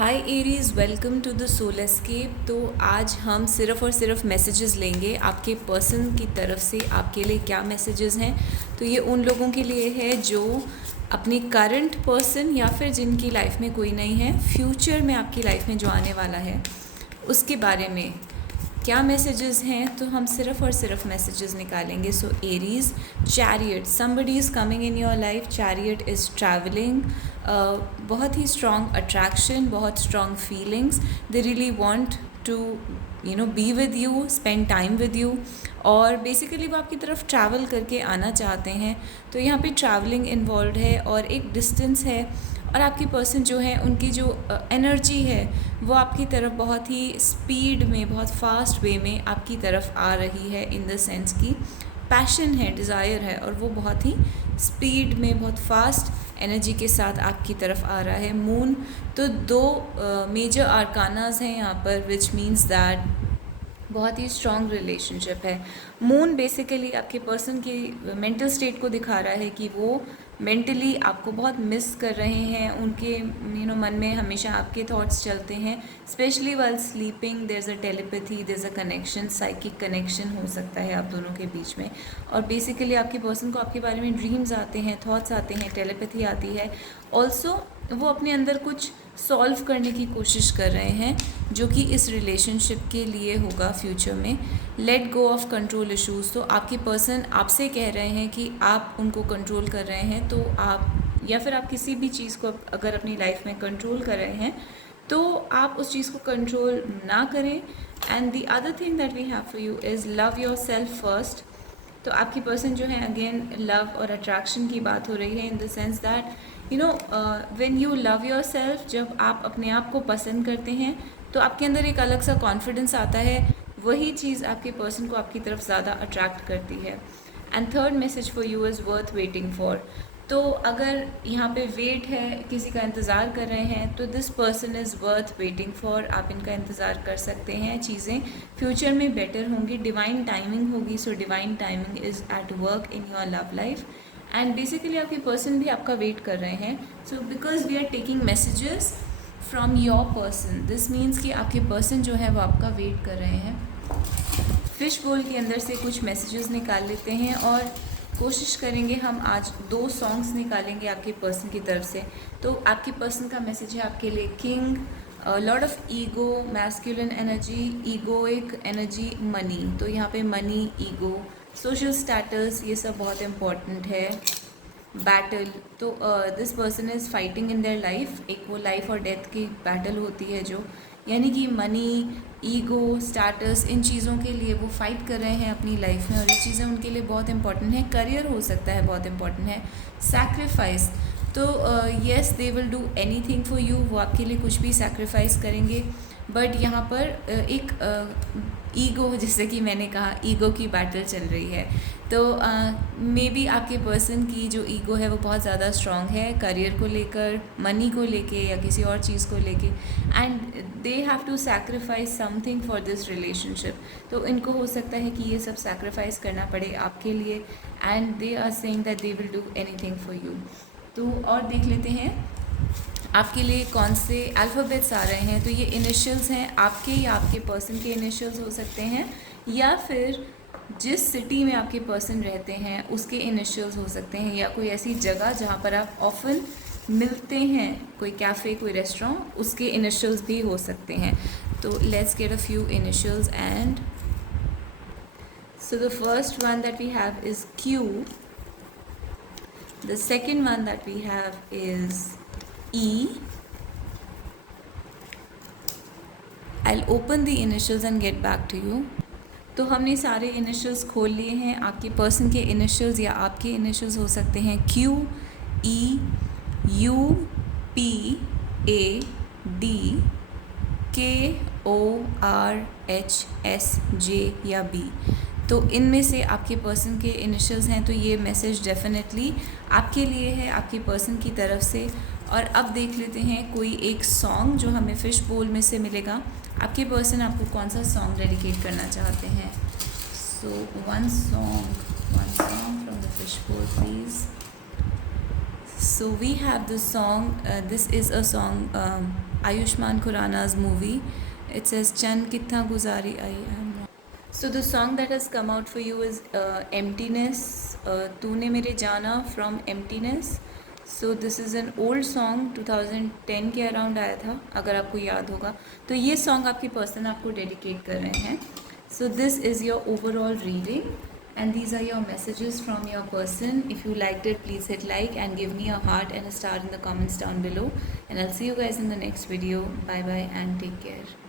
Hi Aries, welcome to the soul escape. तो आज हम सिर्फ़ और सिर्फ मैसेजेस लेंगे आपके पर्सन की तरफ से। आपके लिए क्या मैसेजेस हैं? तो ये उन लोगों के लिए है जो अपनी करंट पर्सन या फिर जिनकी लाइफ में कोई नहीं है, फ्यूचर में आपकी लाइफ में जो आने वाला है उसके बारे में क्या मैसेजेस हैं। तो हम सिर्फ़ और सिर्फ मैसेजेस निकालेंगे। So Aries, chariot, somebody is coming in your life. Chariot is travelling, बहुत ही स्ट्रॉन्ग अट्रैक्शन, बहुत strong feelings. They really want to be with you, spend time with you, और बेसिकली वो आपकी तरफ ट्रैवल करके आना चाहते हैं। तो यहाँ पे ट्रैवलिंग इन्वॉल्व है और एक डिस्टेंस है, और आपकी पर्सन जो है उनकी जो एनर्जी है वो आपकी तरफ बहुत ही स्पीड में, बहुत फास्ट वे में आपकी तरफ आ रही है। इन द सेंस की पैशन है, डिज़ायर है, और वो बहुत ही स्पीड में, बहुत फास्ट एनर्जी के साथ आपकी तरफ आ रहा है। मून, तो दो मेजर आर्कानाज हैं यहाँ पर, विच मीन्स दैट बहुत ही स्ट्रॉन्ग रिलेशनशिप है। मून बेसिकली आपके पर्सन की मेंटल स्टेट को दिखा रहा है कि वो मेंटली आपको बहुत मिस कर रहे हैं। उनके मन में हमेशा आपके थॉट्स चलते हैं, specially while sleeping. There is a telepathy, there is a connection, psychic connection हो सकता है आप दोनों के बीच में। और बेसिकली आपके पर्सन को आपके बारे में ड्रीम्स आते हैं, थॉट्स आते हैं, टेलीपैथी आती है। ऑल्सो वो अपने अंदर कुछ सॉल्व करने की कोशिश कर रहे हैं, जो कि इस रिलेशनशिप के लिए होगा फ्यूचर में। Let go of control issues, तो आपकी पर्सन आपसे कह रहे हैं कि आप उनको कंट्रोल कर रहे हैं, तो आप या फिर आप किसी भी चीज़ को अगर अपनी लाइफ में कंट्रोल कर रहे हैं तो आप उस चीज़ को कंट्रोल ना करें। And the other thing that we have for you is love yourself first. तो आपकी पर्सन जो है, अगेन लव और अट्रैक्शन की बात हो रही है, in the sense that when you love your self, जब आप अपने आप को पसंद करते हैं तो आपके अंदर एक अलग सा कॉन्फिडेंस आता है। वही चीज़ आपके पर्सन को आपकी तरफ ज़्यादा अट्रैक्ट करती है। And third message for you is worth waiting for. तो अगर यहाँ पे वेट है, किसी का इंतज़ार कर रहे हैं, तो this person is worth waiting for. आप इनका इंतज़ार कर सकते हैं, चीज़ें फ्यूचर में बेटर होंगी, डिवाइन टाइमिंग होगी। So divine timing is at work in your love life. And basically आपके पर्सन भी आपका वेट कर रहे हैं। So because we are taking messages from your person, this means कि आपके पर्सन जो है वो आपका वेट कर रहे हैं। फिश बोल के अंदर से कुछ मैसेजेस निकाल लेते हैं और कोशिश करेंगे हम आज 2 सॉन्ग्स निकालेंगे आपके पर्सन की तरफ से। तो आपके पर्सन का मैसेज है आपके लिए king, Lord of ego, masculine energy, egoic energy, money. तो यहाँ पे मनी, ईगो, सोशल स्टेटस, ये सब बहुत इम्पॉर्टेंट है। बैटल, तो this person is fighting in their life. एक वो लाइफ और डेथ की बैटल होती है, जो यानी कि मनी, ईगो, स्टेटस, इन चीज़ों के लिए वो फाइट कर रहे हैं अपनी लाइफ में, और ये चीज़ें उनके लिए बहुत इंपॉर्टेंट है। करियर हो सकता है बहुत इंपॉर्टेंट है। सैक्रिफाइस, तो yes they will do anything for you, वो आपके लिए कुछ भी सैक्रिफाइस करेंगे। बट यहाँ पर एक ईगो, जैसे कि मैंने कहा, ईगो की बैटल चल रही है। तो मे बी आपके पर्सन की जो ईगो है वो बहुत ज़्यादा स्ट्रॉन्ग है, करियर को लेकर, मनी को लेके, या किसी और चीज़ को लेके। And they have to sacrifice something for this relationship. तो इनको हो सकता है कि ये सब सैक्रिफाइस करना पड़े आपके लिए। And they are saying that they will do anything for you. तो और देख लेते हैं आपके लिए कौन से अल्फ़ाबेट्स आ रहे हैं। तो ये इनिशियल्स हैं आपके या आपके पर्सन के इनिशियल्स हो सकते हैं, या फिर जिस सिटी में आपके पर्सन रहते हैं उसके इनिशियल्स हो सकते हैं, या कोई ऐसी जगह जहाँ पर आप ऑफन मिलते हैं, कोई कैफ़े, कोई रेस्टोरेंट, उसके इनिशियल्स भी हो सकते हैं। तो let's get a few initials. And so the first one that we have is Q. The second one that we have is E. I'll open the initials and get back to you. तो हमने सारे initials खोल लिए हैं। आपके person के initials या आपके इनिशियल्स हो सकते हैं Q, E, U, P, A, D, K, O, R, H, S, J या B। तो इनमें से आपके पर्सन के इनिशियल्स हैं, तो ये मैसेज डेफिनेटली आपके लिए है, आपके पर्सन की तरफ से। और अब देख लेते हैं कोई एक सॉन्ग जो हमें फिश बोल में से मिलेगा। आपके पर्सन आपको कौन सा सॉन्ग डेडिकेट करना चाहते हैं? So one song from the fish bowl please. So we have the song, this is a song Ayushmann Khurrana's movie. It says Chand kitna guzari I am. So the song that has come out for you is Emptiness, Tune Mere Jana from Emptiness. So this is an old song, 2010 के around आया था, अगर आपको याद होगा. तो ये song आपकी पर्सन आपको डेडिकेट कर रहे हैं. So this is your overall reading and these are your messages from your person. If you liked it, please hit like and give me a heart and a star in the comments down below, and I'll see you guys in the next video. Bye bye and take care.